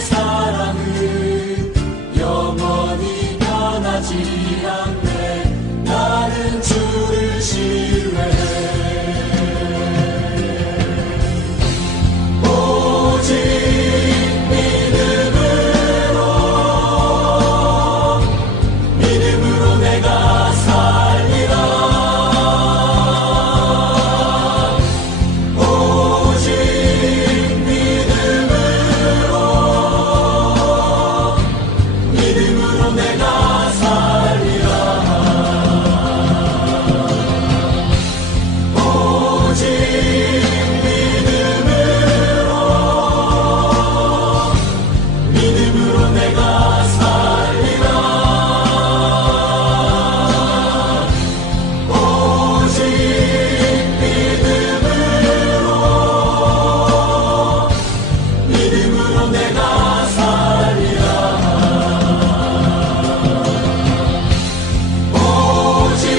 사랑은 영원히 변하지 않네. 나는 주를 신뢰해. 오직 믿음으로 내가 살리라. 오직 믿음으로 내가 살리라. 오직 믿음으로 내가 살리라. 오직 믿음으로 내가 살리라. 오직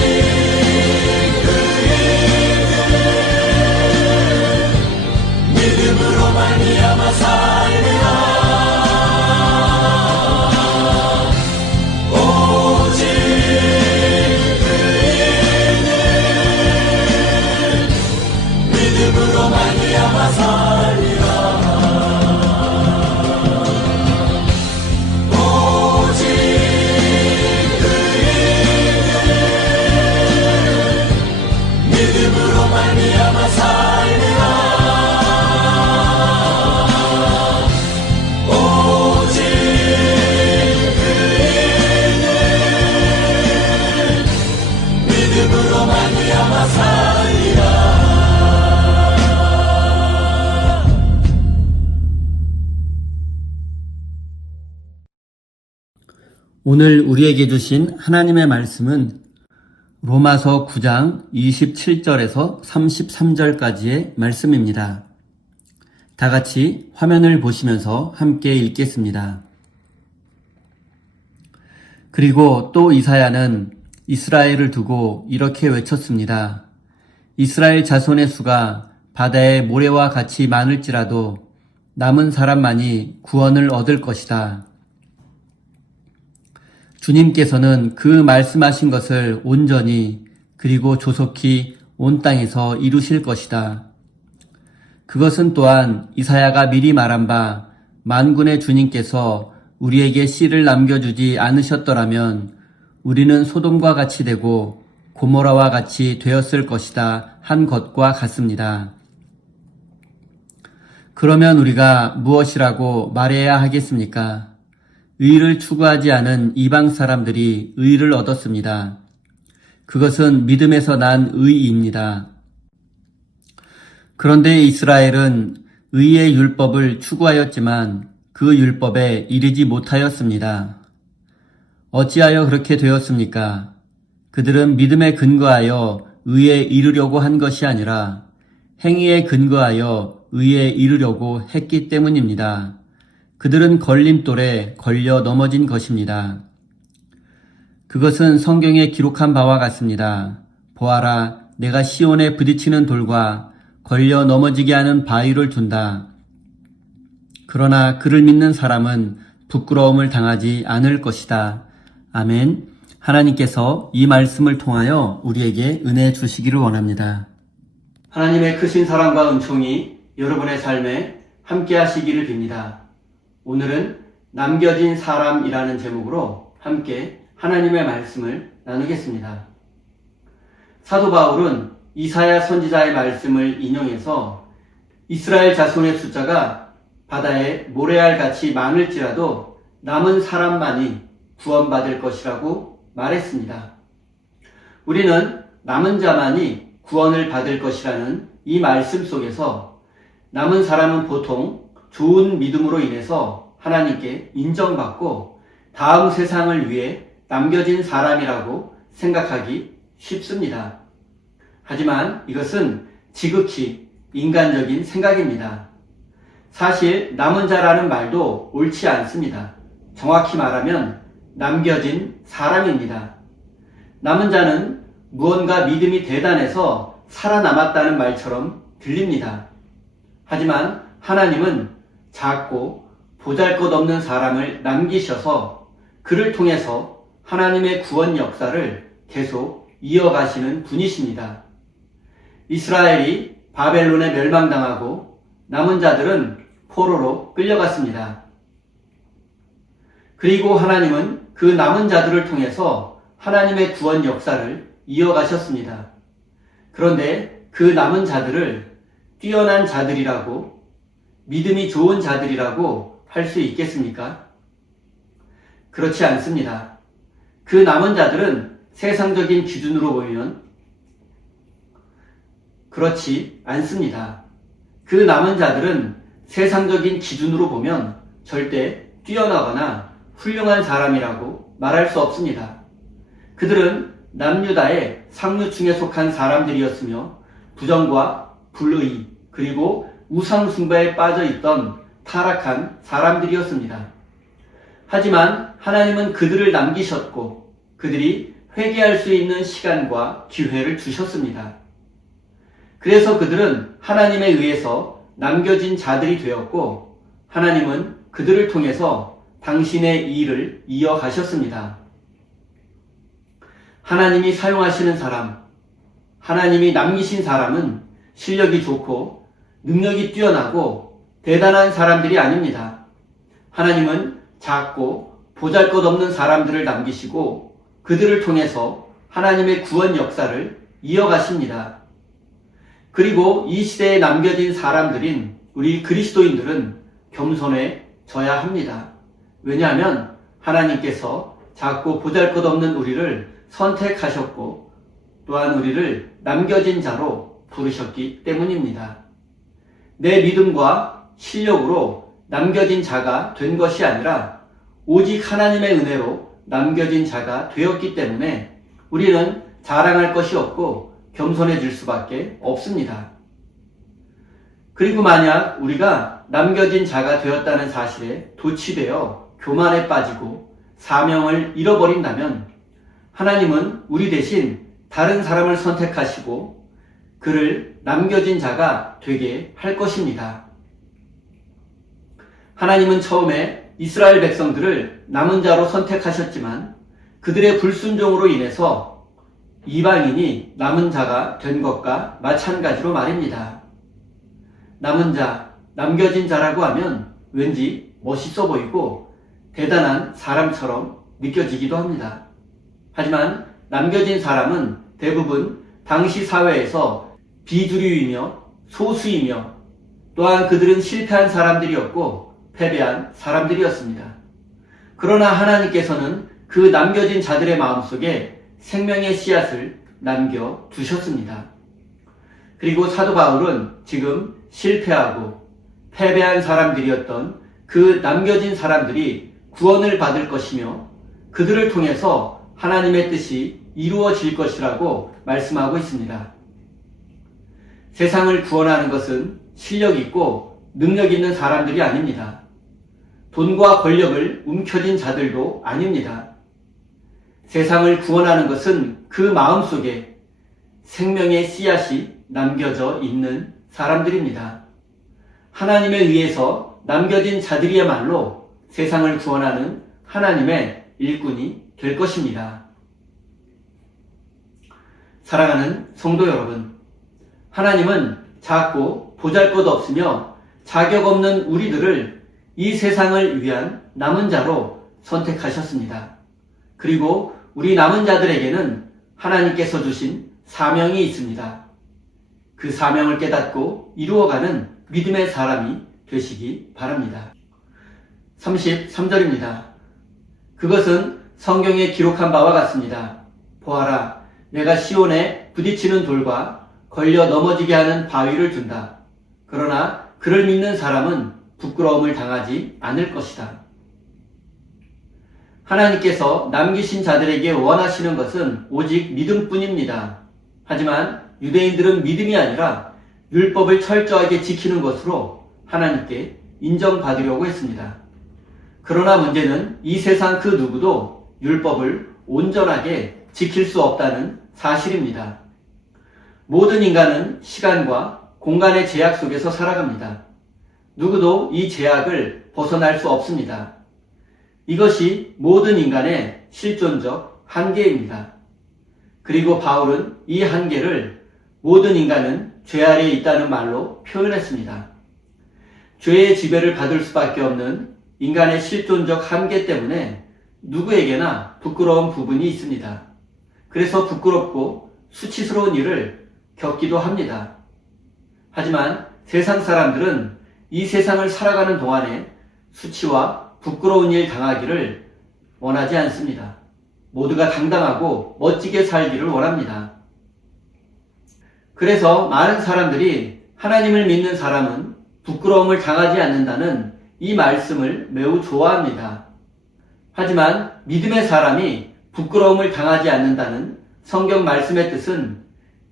믿음으로 말미암아 살리라. 오직 믿음으로 말미암아 살리라. 오직 믿음으로 말미암아 살리라. 오직 믿음으로 말미암아 살리라. 오늘 우리에게 주신 하나님의 말씀은 로마서 9장 27절에서 33절까지의 말씀입니다. 다 같이 화면을 보시면서 함께 읽겠습니다. 그리고 또 이사야는 이스라엘을 두고 이렇게 외쳤습니다. 이스라엘 자손의 수가 바다의 모래와 같이 많을지라도 남은 사람만이 구원을 얻을 것이다. 주님께서는 그 말씀하신 것을 온전히 그리고 조속히 온 땅에서 이루실 것이다. 그것은 또한 이사야가 미리 말한 바 만군의 주님께서 우리에게 씨를 남겨주지 않으셨더라면 우리는 소돔과 같이 되고 고모라와 같이 되었을 것이다 한 것과 같습니다. 그러면 우리가 무엇이라고 말해야 하겠습니까? 의를 추구하지 않은 이방 사람들이 의를 얻었습니다. 그것은 믿음에서 난 의입니다. 그런데 이스라엘은 의의 율법을 추구하였지만 그 율법에 이르지 못하였습니다. 어찌하여 그렇게 되었습니까? 그들은 믿음에 근거하여 의에 이르려고 한 것이 아니라 행위에 근거하여 의에 이르려고 했기 때문입니다. 그들은 걸림돌에 걸려 넘어진 것입니다. 그것은 성경에 기록한 바와 같습니다. 보아라, 내가 시온에 부딪히는 돌과 걸려 넘어지게 하는 바위를 둔다. 그러나 그를 믿는 사람은 부끄러움을 당하지 않을 것이다. 아멘. 하나님께서 이 말씀을 통하여 우리에게 은혜 주시기를 원합니다. 하나님의 크신 사랑과 은총이 여러분의 삶에 함께 하시기를 빕니다. 오늘은 남겨진 사람이라는 제목으로 함께 하나님의 말씀을 나누겠습니다. 사도 바울은 이사야 선지자의 말씀을 인용해서 이스라엘 자손의 숫자가 바다에 모래알같이 많을지라도 남은 사람만이 구원받을 것이라고 말했습니다. 우리는 남은 자만이 구원을 받을 것이라는 이 말씀 속에서 남은 사람은 보통 좋은 믿음으로 인해서 하나님께 인정받고 다음 세상을 위해 남겨진 사람이라고 생각하기 쉽습니다. 하지만 이것은 지극히 인간적인 생각입니다. 사실 남은 자라는 말도 옳지 않습니다. 정확히 말하면 남겨진 사람입니다. 남은 자는 무언가 믿음이 대단해서 살아남았다는 말처럼 들립니다. 하지만 하나님은 작고 보잘것없는 사람을 남기셔서 그를 통해서 하나님의 구원 역사를 계속 이어가시는 분이십니다. 이스라엘이 바벨론에 멸망당하고 남은 자들은 포로로 끌려갔습니다. 그리고 하나님은 그 남은 자들을 통해서 하나님의 구원 역사를 이어가셨습니다. 그런데 그 남은 자들을 뛰어난 자들이라고, 믿음이 좋은 자들이라고 할 수 있겠습니까? 그렇지 않습니다. 그 남은 자들은 세상적인 기준으로 보면 그렇지 않습니다. 그 남은 자들은 세상적인 기준으로 보면 절대 뛰어나거나 훌륭한 사람이라고 말할 수 없습니다. 그들은 남유다의 상류층에 속한 사람들이었으며 부정과 불의 그리고 우상숭배에 빠져 있던 타락한 사람들이었습니다. 하지만 하나님은 그들을 남기셨고 그들이 회개할 수 있는 시간과 기회를 주셨습니다. 그래서 그들은 하나님에 의해서 남겨진 자들이 되었고 하나님은 그들을 통해서 당신의 일을 이어가셨습니다. 하나님이 사용하시는 사람, 하나님이 남기신 사람은 실력이 좋고 능력이 뛰어나고 대단한 사람들이 아닙니다. 하나님은 작고 보잘것없는 사람들을 남기시고 그들을 통해서 하나님의 구원 역사를 이어가십니다. 그리고 이 시대에 남겨진 사람들인 우리 그리스도인들은 겸손해져야 합니다. 왜냐하면 하나님께서 작고 보잘것없는 우리를 선택하셨고 또한 우리를 남겨진 자로 부르셨기 때문입니다. 내 믿음과 실력으로 남겨진 자가 된 것이 아니라 오직 하나님의 은혜로 남겨진 자가 되었기 때문에 우리는 자랑할 것이 없고 겸손해질 수밖에 없습니다. 그리고 만약 우리가 남겨진 자가 되었다는 사실에 도취되어 교만에 빠지고 사명을 잃어버린다면 하나님은 우리 대신 다른 사람을 선택하시고 그를 남겨진 자가 되게 할 것입니다. 하나님은 처음에 이스라엘 백성들을 남은 자로 선택하셨지만 그들의 불순종으로 인해서 이방인이 남은 자가 된 것과 마찬가지로 말입니다. 남은 자, 남겨진 자라고 하면 왠지 멋있어 보이고 대단한 사람처럼 느껴지기도 합니다. 하지만 남겨진 사람은 대부분 당시 사회에서 비주류이며 소수이며 또한 그들은 실패한 사람들이었고 패배한 사람들이었습니다. 그러나 하나님께서는 그 남겨진 자들의 마음속에 생명의 씨앗을 남겨두셨습니다. 그리고 사도 바울은 지금 실패하고 패배한 사람들이었던 그 남겨진 사람들이 구원을 받을 것이며 그들을 통해서 하나님의 뜻이 이루어질 것이라고 말씀하고 있습니다. 세상을 구원하는 것은 실력 있고 능력 있는 사람들이 아닙니다. 돈과 권력을 움켜쥔 자들도 아닙니다. 세상을 구원하는 것은 그 마음속에 생명의 씨앗이 남겨져 있는 사람들입니다. 하나님에 의해서 남겨진 자들이야말로 세상을 구원하는 하나님의 일꾼이 될 것입니다. 사랑하는 성도 여러분, 하나님은 작고 보잘것없으며 자격 없는 우리들을 이 세상을 위한 남은 자로 선택하셨습니다. 그리고 우리 남은 자들에게는 하나님께서 주신 사명이 있습니다. 그 사명을 깨닫고 이루어가는 믿음의 사람이 되시기 바랍니다. 33절입니다. 그것은 성경에 기록한 바와 같습니다. 보아라, 내가 시온에 부딪히는 돌과 걸려 넘어지게 하는 바위를 둔다. 그러나 그를 믿는 사람은 부끄러움을 당하지 않을 것이다. 하나님께서 남기신 자들에게 원하시는 것은 오직 믿음뿐입니다. 하지만 유대인들은 믿음이 아니라 율법을 철저하게 지키는 것으로 하나님께 인정받으려고 했습니다. 그러나 문제는 이 세상 그 누구도 율법을 온전하게 지킬 수 없다는 사실입니다. 모든 인간은 시간과 공간의 제약 속에서 살아갑니다. 누구도 이 제약을 벗어날 수 없습니다. 이것이 모든 인간의 실존적 한계입니다. 그리고 바울은 이 한계를 모든 인간은 죄 아래에 있다는 말로 표현했습니다. 죄의 지배를 받을 수밖에 없는 인간의 실존적 한계 때문에 누구에게나 부끄러운 부분이 있습니다. 그래서 부끄럽고 수치스러운 일을 겪기도 합니다. 하지만 세상 사람들은 이 세상을 살아가는 동안에 수치와 부끄러운 일 당하기를 원하지 않습니다. 모두가 당당하고 멋지게 살기를 원합니다. 그래서 많은 사람들이 하나님을 믿는 사람은 부끄러움을 당하지 않는다는 이 말씀을 매우 좋아합니다. 하지만 믿음의 사람이 부끄러움을 당하지 않는다는 성경 말씀의 뜻은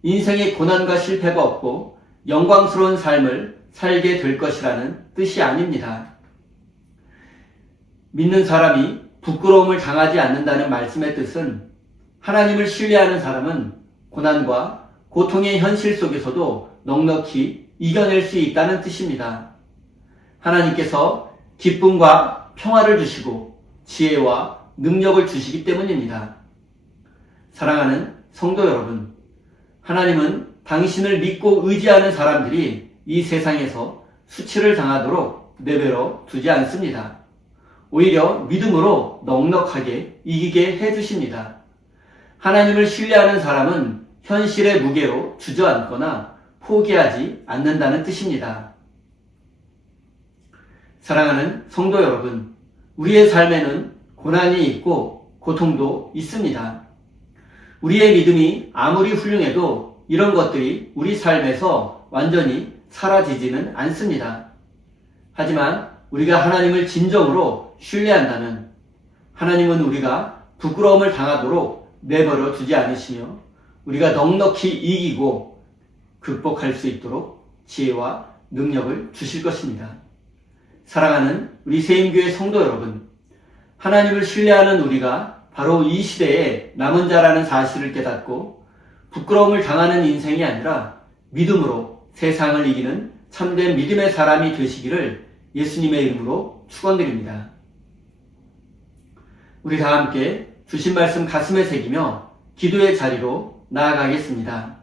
인생의 고난과 실패가 없고 영광스러운 삶을 살게 될 것이라는 뜻이 아닙니다. 믿는 사람이 부끄러움을 당하지 않는다는 말씀의 뜻은 하나님을 신뢰하는 사람은 고난과 고통의 현실 속에서도 넉넉히 이겨낼 수 있다는 뜻입니다. 하나님께서 기쁨과 평화를 주시고 지혜와 능력을 주시기 때문입니다. 사랑하는 성도 여러분, 하나님은 당신을 믿고 의지하는 사람들이 이 세상에서 수치를 당하도록 내버려 두지 않습니다. 오히려 믿음으로 넉넉하게 이기게 해주십니다. 하나님을 신뢰하는 사람은 현실의 무게로 주저앉거나 포기하지 않는다는 뜻입니다. 사랑하는 성도 여러분, 우리의 삶에는 고난이 있고 고통도 있습니다. 우리의 믿음이 아무리 훌륭해도 이런 것들이 우리 삶에서 완전히 사라지지는 않습니다. 하지만 우리가 하나님을 진정으로 신뢰한다면 하나님은 우리가 부끄러움을 당하도록 내버려 두지 않으시며 우리가 넉넉히 이기고 극복할 수 있도록 지혜와 능력을 주실 것입니다. 사랑하는 우리 세임교회 성도 여러분, 하나님을 신뢰하는 우리가 바로 이 시대에 남은 자라는 사실을 깨닫고 부끄러움을 당하는 인생이 아니라 믿음으로 세상을 이기는 참된 믿음의 사람이 되시기를 예수님의 이름으로 축원드립니다. 우리 다 함께 주신 말씀 가슴에 새기며 기도의 자리로 나아가겠습니다.